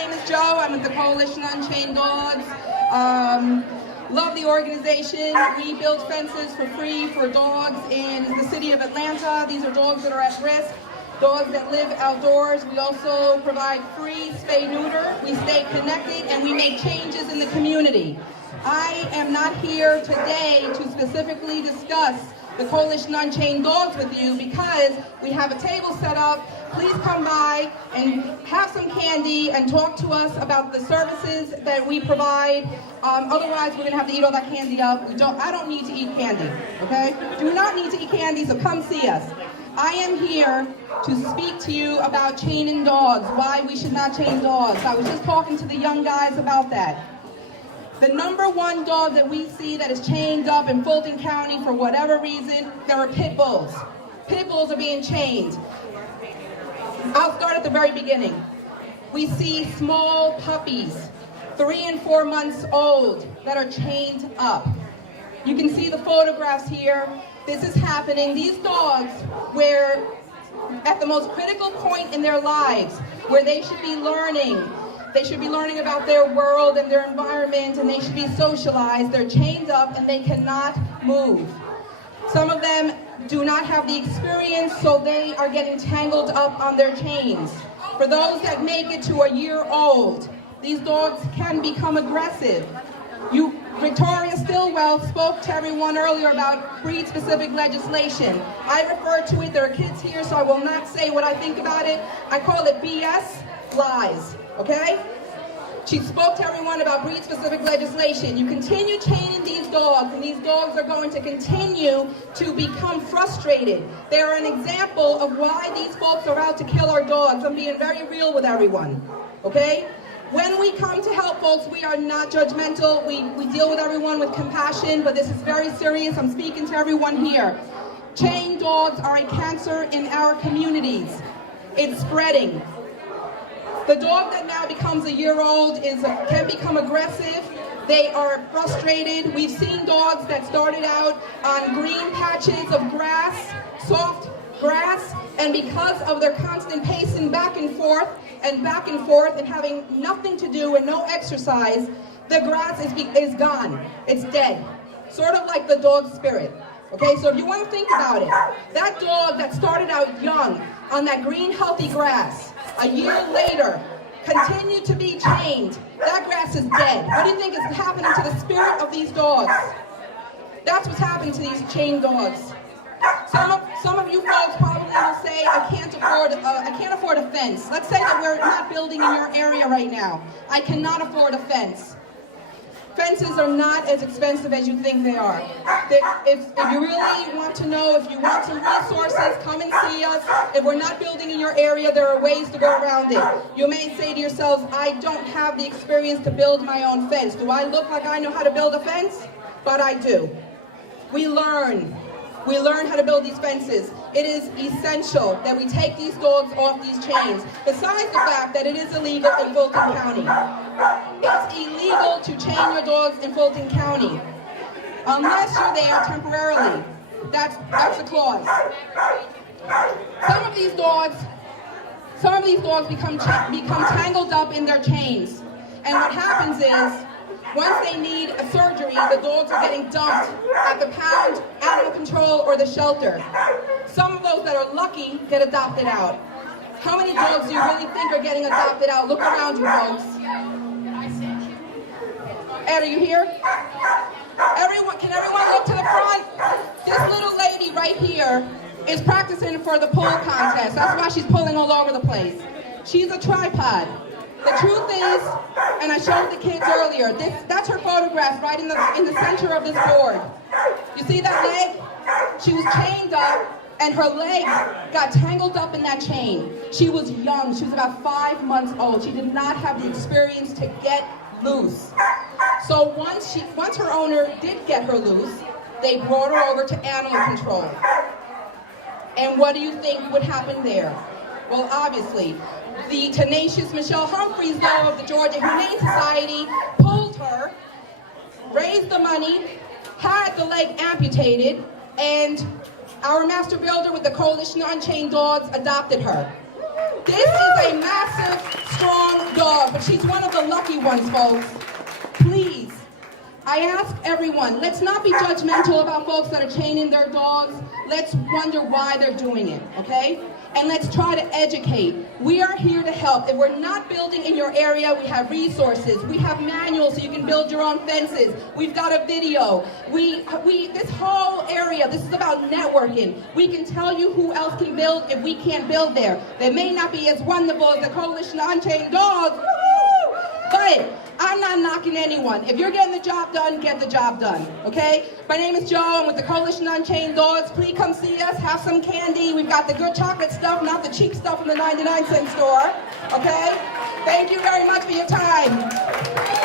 name is Joe. I'm with the Coalition Unchain Dogs. Love the organization. We build fences for free for dogs in the city of Atlanta. These are dogs that are at risk, dogs that live outdoors. We also provide free spay-neuter. We stay connected and we make changes in the community. I am not here today to specifically discuss the Coalition Unchained Dogs with you because we have a table set up. Please come by and have some candy and talk to us about the services that we provide. Otherwise, we're going to have to eat all that candy up. I don't need to eat candy, okay? Do not need to eat candy, so come see us. I am here to speak to you about chaining dogs, why we should not chain dogs. I was just talking to the young guys about that. The number one dog that we see that is chained up in Fulton County for whatever reason, there are pit bulls. Pit bulls are being chained. I'll start at the very beginning. We see small puppies, 3 and 4 months old, that are chained up. You can see the photographs here. This is happening. These dogs, where at the most critical point in their lives, where they should be learning about their world and their environment, and they should be socialized. They're chained up and they cannot move. Some of them do not have the experience, so they are getting tangled up on their chains. For those that make it to a year old, these dogs can become aggressive. Victoria Stillwell spoke to everyone earlier about breed-specific legislation. I refer to it, there are kids here, so I will not say what I think about it. I call it BS, lies, okay? She spoke to everyone about breed-specific legislation. You continue chaining these dogs, and these dogs are going to continue to become frustrated. They are an example of why these folks are out to kill our dogs. I'm being very real with everyone, okay? When we come to help folks, we are not judgmental. We deal with everyone with compassion, but this is very serious. I'm speaking to everyone here. Chained dogs are a cancer in our communities. It's spreading. The dog that now becomes a year old can become aggressive. They are frustrated. We've seen dogs that started out on green patches of grass, soft grass, and because of their constant pacing back and forth and having nothing to do and no exercise, the grass is gone. It's dead. Sort of like the dog spirit. Okay, so if you want to think about it, that dog that started out young on that green healthy grass, a year later, continued to be chained, that grass is dead. What do you think is happening to the spirit of these dogs? That's what's happening to these chained dogs. Some of you folks probably will say, I can't afford a fence. Let's say that we're not building in your area right now. I cannot afford a fence. Fences are not as expensive as you think they are. If you really want to know, if you want some resources, come and see us. If we're not building in your area, there are ways to go around it. You may say to yourselves, I don't have the experience to build my own fence. Do I look like I know how to build a fence? But I do. We learn how to build these fences. It is essential that we take these dogs off these chains. Besides the fact that it is illegal in Fulton County. It's illegal to chain your dogs in Fulton County unless you're there temporarily. That's the clause. Some of these dogs become tangled up in their chains. And what happens is, once they need a surgery, the dogs are getting dumped at the pound, animal control, or the shelter. Some of those that are lucky get adopted out. How many dogs do you really think are getting adopted out? Look around you, folks. Ed, are you here? Can everyone look to the front? This little lady right here is practicing for the pull contest. That's why she's pulling all over the place. She's a tripod. The truth is, and I showed the kids earlier, that's her photograph right in the center of this board. You see that leg? She was chained up, and her leg got tangled up in that chain. She was young. She was about 5 months old. She did not have the experience to get loose. So once her owner did get her loose, they brought her over to animal control. And what do you think would happen there? Well, obviously, the tenacious Michelle Humphreys, though, of the Georgia Humane Society, pulled her, raised the money, had the leg amputated, and our master builder with the Coalition Unchained Dogs adopted her. This is a massive, strong dog, but she's one of the lucky ones, folks. Please, I ask everyone, let's not be judgmental about folks that are chaining their dogs. Let's wonder why they're doing it, okay? And let's try to educate. We are here to help. If we're not building in your area, we have resources. We have manuals so you can build your own fences. We've got a video. This whole area, this is about networking. We can tell you who else can build if we can't build there. They may not be as wonderful as the Coalition of Unchained Dogs, woo-hoo! But I'm not knocking anyone. If you're getting the job done, get the job done, okay? My name is Joe. I'm with the Coalition of Unchained Dogs. Please come see us. Have some candy. We've got the good chocolate stuff, not the cheap stuff from the 99-cent store, okay? Thank you very much for your time.